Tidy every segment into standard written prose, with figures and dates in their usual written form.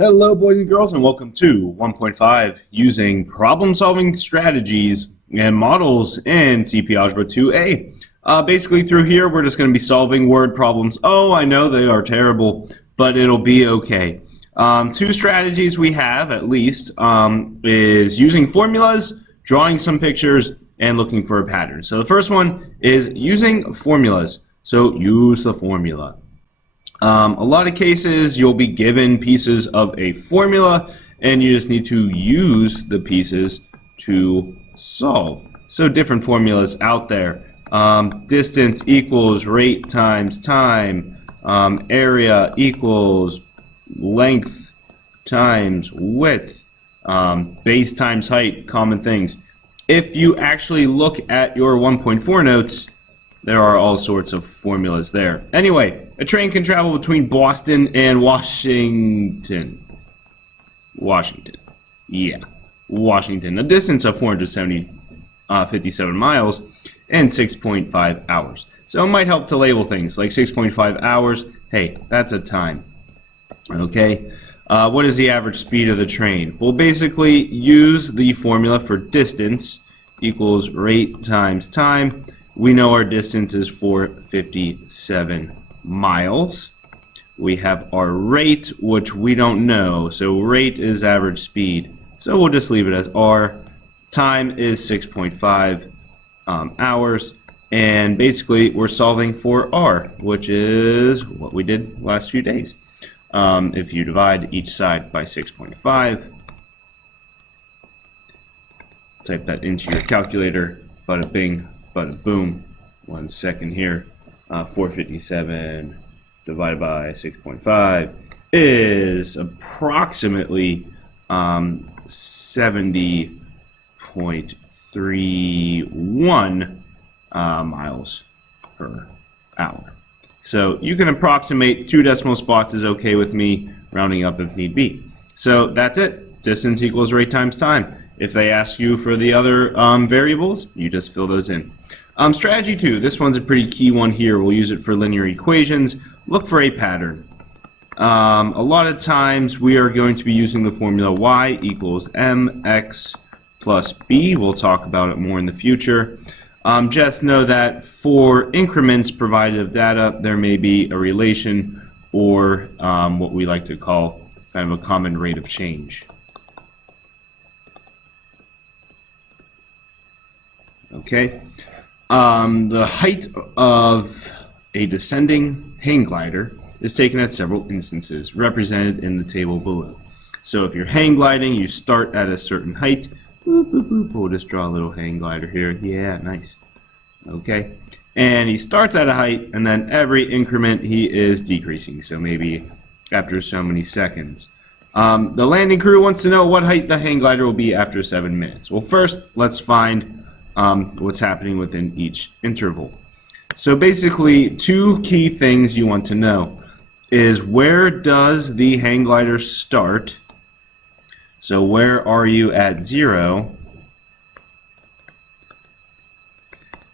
Hello, boys and girls, and welcome to 1.5 using problem-solving strategies and models in CP Algebra 2A. Basically, through here, we're just going to be solving word problems. Oh, I know they are terrible, but it'll be okay. Two strategies we have, at least, is using formulas, drawing some pictures, and looking for a pattern. So the first one is using formulas. So use the formula. A lot of cases you'll be given pieces of a formula and you just need to use the pieces to solve. So different formulas out there. Distance equals rate times time. Area equals length times width. Base times height, common things. If you actually look at your 1.4 notes, there are all sorts of formulas there. Anyway, a train can travel between Boston and Washington. Yeah, Washington. A distance of 457 miles in 6.5 hours. So it might help to label things like 6.5 hours. Hey, that's a time. Okay. What is the average speed of the train? Well, basically use the formula for distance equals rate times time. We know our distance is 457 miles. We have our rate, which we don't know. So rate is average speed. So we'll just leave it as R. Time is 6.5 hours. And basically, we're solving for R, which is what we did last few days. If you divide each side by 6.5, type that into your calculator, bada bing, bada boom. 1 second here. 457 divided by 6.5 is approximately 70.31 miles per hour. So you can approximate 2 decimal spots is okay with me, rounding up if need be. So that's it. Distance equals rate times time. If they ask you for the other variables, you just fill those in. Strategy 2, this one's a pretty key one here. We'll use it for linear equations. Look for a pattern. A lot of times we are going to be using the formula y equals mx plus b. We'll talk about it more in the future. Just know that for increments provided of data, there may be a relation or what we like to call kind of a common rate of change. Okay, the height of a descending hang glider is taken at several instances, represented in the table below. So if you're hang gliding, you start at a certain height. Boop, boop, boop. We'll just draw a little hang glider here. Yeah, nice. Okay, and he starts at a height, and then every increment he is decreasing. So maybe after so many seconds. The landing crew wants to know what height the hang glider will be after 7 minutes. Well, first, let's find what's happening within each interval. So basically, 2 key things you want to know is where does the hang glider start? So where are you at 0?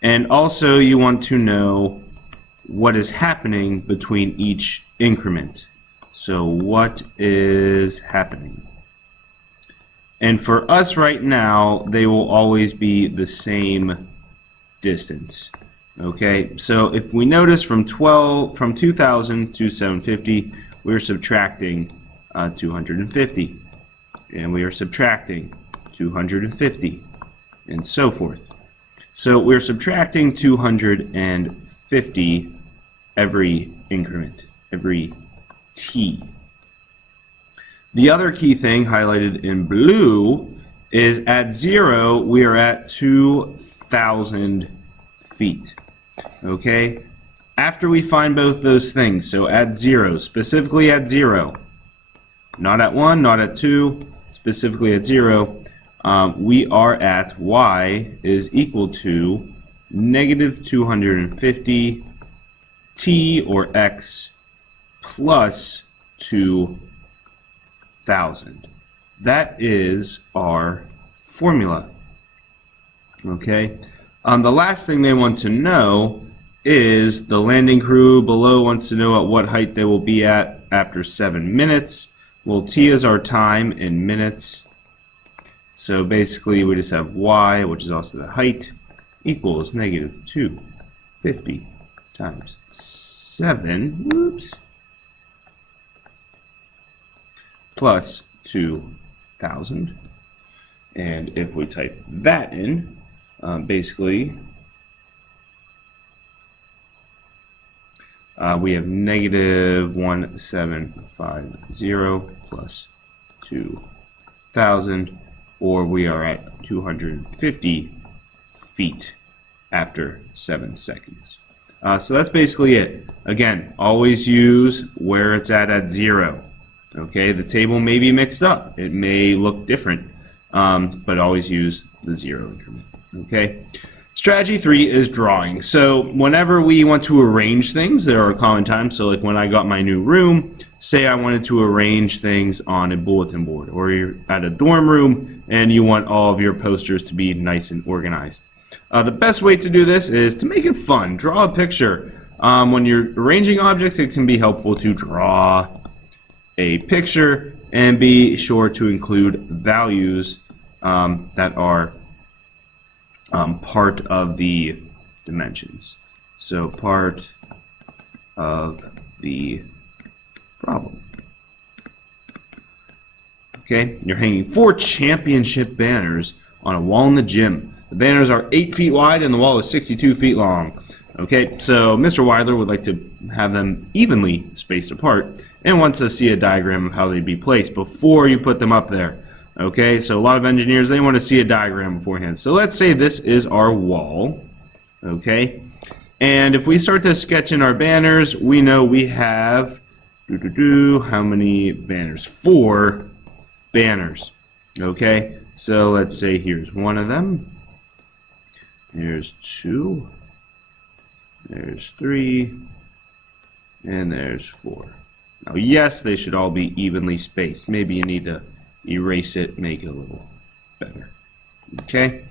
And also you want to know what is happening between each increment. So what is happening? And for us right now, they will always be the same distance. Okay, so if we notice from 2000 to 750, we're subtracting 250. And we are subtracting 250, and so forth. So we're subtracting 250 every increment, every t. The other key thing highlighted in blue is at 0, we are at 2,000 feet. Okay? After we find both those things, so at 0, specifically at 0, not at 1, not at 2, specifically at 0, we are at y is equal to negative 250 t or x plus 2,000. That is our formula. Okay. The last thing they want to know is the landing crew below wants to know at what height they will be at after 7 minutes. Well, t is our time in minutes. So basically, we just have y, which is also the height, equals negative 250 times 7, whoops, plus 2,000. And if we type that in, basically, we have negative 1750 plus 2,000, or we are at 250 feet after 7 seconds. So that's basically it. Again, always use where it's at 0. Okay, the table may be mixed up. It may look different, but always use the 0 increment. Okay. Strategy 3 is drawing. So whenever we want to arrange things, there are common times. So like when I got my new room, say I wanted to arrange things on a bulletin board, or you're at a dorm room and you want all of your posters to be nice and organized. The best way to do this is to make it fun. Draw a picture. When you're arranging objects, it can be helpful to draw a picture and be sure to include values that are part of the dimensions. So part of the problem. Okay, you're hanging 4 championship banners on a wall in the gym. The banners are 8 feet wide and the wall is 62 feet long. Okay, so Mr. Weiler would like to have them evenly spaced apart and wants to see a diagram of how they'd be placed before you put them up there. Okay, so a lot of engineers, they want to see a diagram beforehand. So let's say this is our wall. Okay, and if we start to sketch in our banners, we know we have how many banners? 4 banners. Okay, so let's say here's one of them. Here's 2. There's 3. And there's 4. Now, yes, they should all be evenly spaced. Maybe you need to erase it, make it a little better. Okay.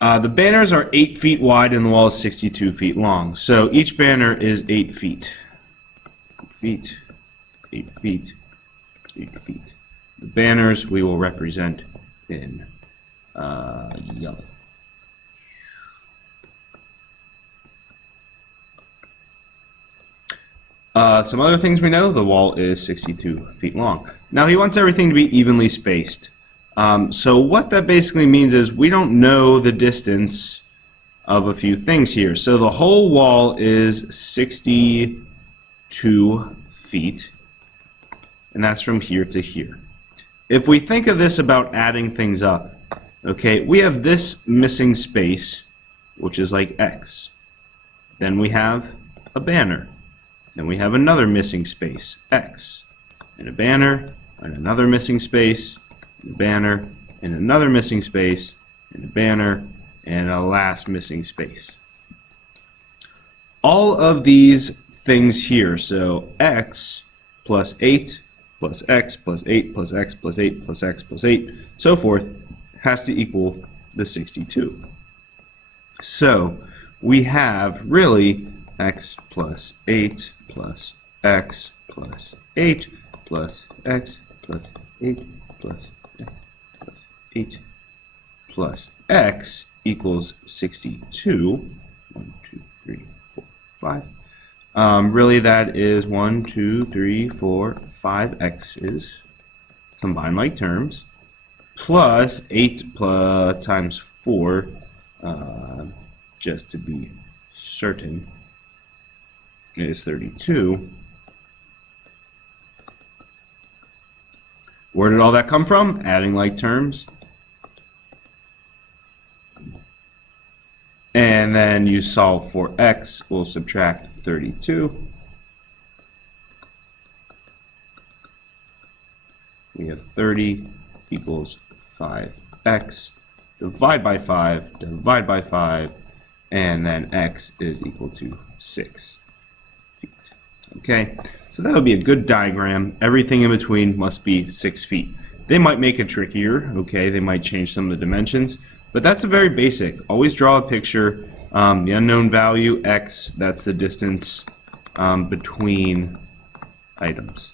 The banners are 8 feet wide and the wall is 62 feet long. So each banner is 8 feet. 8 feet, 8 feet, 8 feet. The banners we will represent in yellow. Some other things we know, the wall is 62 feet long. Now he wants everything to be evenly spaced. So what that basically means is we don't know the distance of a few things here. So the whole wall is 62 feet, and that's from here to here. If we think of this about adding things up, okay, we have this missing space, which is like X. Then we have a banner. Then we have another missing space, X, and a banner, and another missing space, and a banner, and another missing space, and a banner, and a last missing space. All of these things here, so X plus 8 plus X plus 8 plus X plus 8 plus X plus 8, so forth, has to equal the 62. So we have really X plus 8 plus X plus 8 plus X plus 8 plus X plus 8 plus X equals 62. 1, 2, 3, 4, 5. Really that is 1, 2, 3, 4, 5 X's combined like terms plus 8 plus times 4 just to be certain is 32. Where did all that come from? Adding like terms. And then you solve for X, we'll subtract 32. We have 30 equals 5X. Divide by 5, divide by 5, and then X is equal to 6. Okay, so that would be a good diagram. Everything in between must be 6 feet. They might make it trickier, okay, they might change some of the dimensions, but that's a very basic. Always draw a picture. The unknown value, X, that's the distance between items.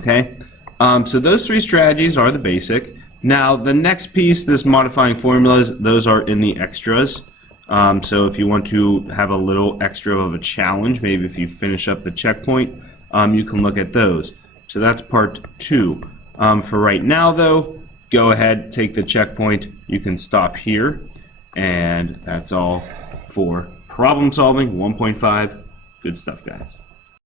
Okay, so those three strategies are the basic. Now the next piece, this modifying formulas, those are in the extras. So if you want to have a little extra of a challenge, maybe if you finish up the checkpoint, you can look at those. So that's part 2. For right now though, go ahead, take the checkpoint. You can stop here, and that's all for problem solving 1.5. Good stuff, guys.